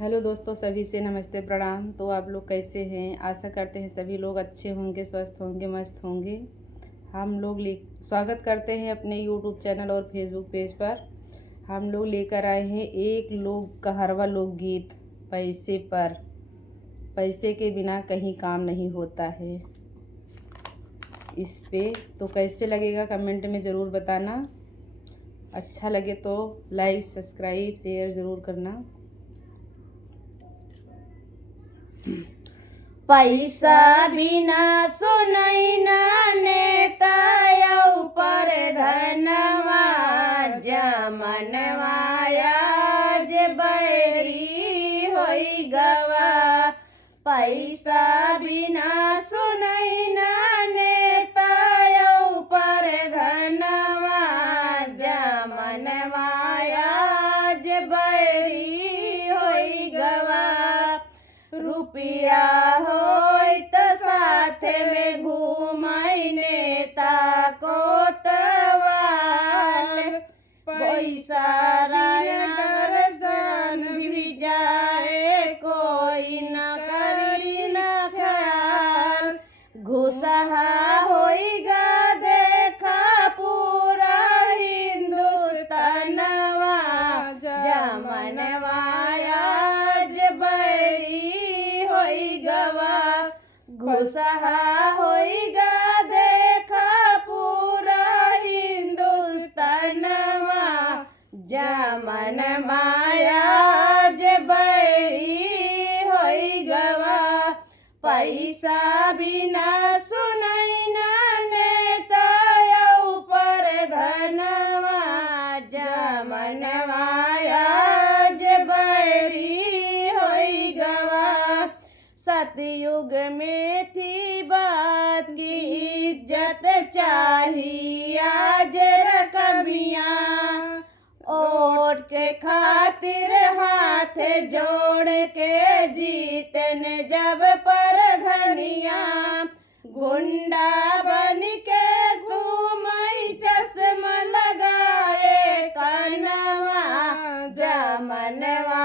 Hello दोस्तों, सभी से नमस्ते प्रणाम। तो आप लोग कैसे हैं? आशा करते हैं सभी लोग अच्छे होंगे, स्वस्थ होंगे, मस्त होंगे। हम लोग स्वागत करते हैं अपने यूट्यूब चैनल और फेसबुक पेज पर। हम लोग लेकर आए हैं एक लोक कहरवा लोकगीत, पैसे पर। पैसे के बिना कहीं काम नहीं होता है। इस पे तो कैसे लगेगा कमेंट में ज़रूर बताना। अच्छा लगे तो लाइक, सब्सक्राइब, शेयर ज़रूर करना। पैसा बिना सुनैना नेता ऊपर धनवा जमनवा आज बैरी होई गवा। पैसा बिना सुनैना नेता ऊपर धनवा जमनवा आज बैरी होई गवा। रुपया होय त साथ में घूमाई नेता कोतवाल। पैसा नगर सन भी जाए कोई न करी न ख्याल। घुसहा होइगा देखा पूरा हिंदुस्तानवा जमनवा आज बैरी होई गवा। घुसहा होइगा देखा पूरा हिंदुस्तानवा जमनवा आज बैरी होई गवा। पैसा बिना सुनैना नेता ऊपर धनवा जमनवा आज बैरी होई गवा। सतयुग में थी बात की इज्जत चाहिए आज रकमिया। ओट के खातिर हाथ जोड़ के जीतन जब पर धनिया। गुंडा बन के घूमई चश्मा लगाए कानवा जमनवा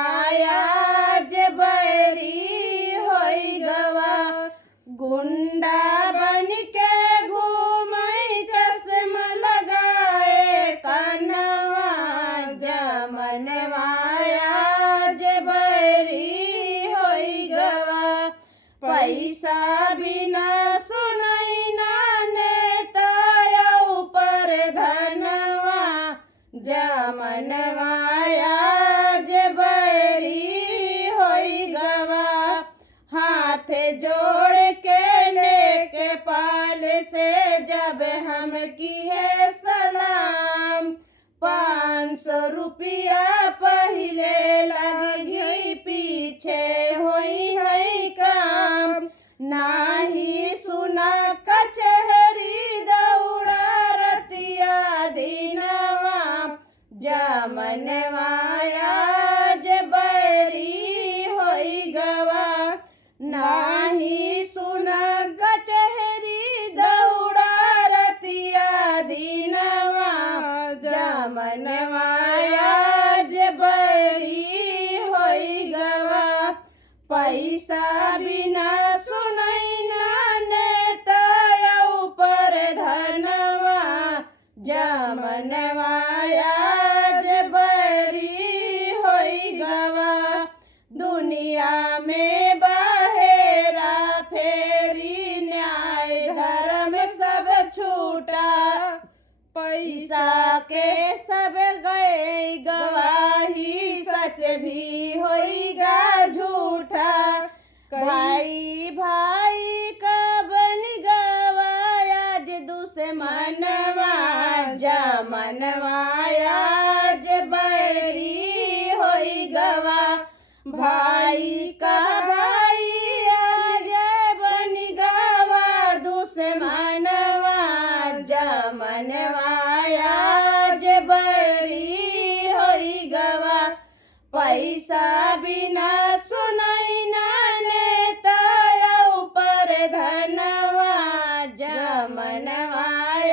आज बैरी होई गवा। गुंडा बन के घूमई चश्मा लगाए कानवा जमनवा आज बैरी होई गवा। पैसा बिना सुनैना नेता ऊपर धनवा जमनवा आज बैरी होई गवा। हाथ जोड़ के लेके पाल से जब हम की है सलाम। 500 रुपया पहले लग गई पीछे होई है काम। नाही सुना कचहरी दौड़ा रतिया दिनवा जमनवा आज बैरी होई गवा। नाही सुना कचहरी दौड़ा रतिया दिनवा जमनवा आज बैरी होई गवा। पैसा बिना सुनैना नेता ऊपर धनवा जमनवा आज बैरी होई गवा। दुनिया में बहेरा फेरी न्याय धर्म सब छूटा। पैसा के सब गए गवाही सच भी होइगा झूठा। भाई भाई का बन गवा आज दुश्मनवा जमनवा आज बैरी होई गवा। भाई का भाई आज बन गवा दुश्मनवा जमनवा आज बैरी होई गवा। पैसा बिना सुनैना नेता ऊपर धनवा जमनवा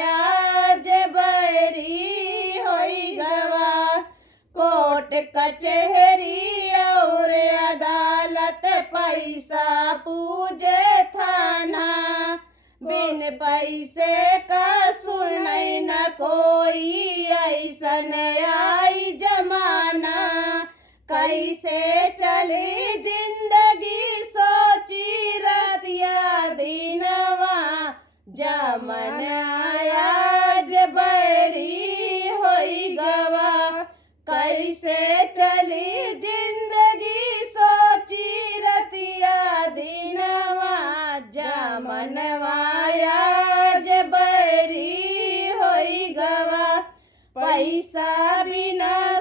आज बैरी होई गवा। कोट कचहरी और जात पैसा पूजे थाना बिन पैसे का सुनई न कोई ऐसन आई जमाना कैसे चली जिंदगी सोची रतिया दिनवा जमन आज बैरी होई गवा कैसे चली जिंदगी सोची रतिया दिनवा जमनवा आज बैरी होई गवा पैसा बिना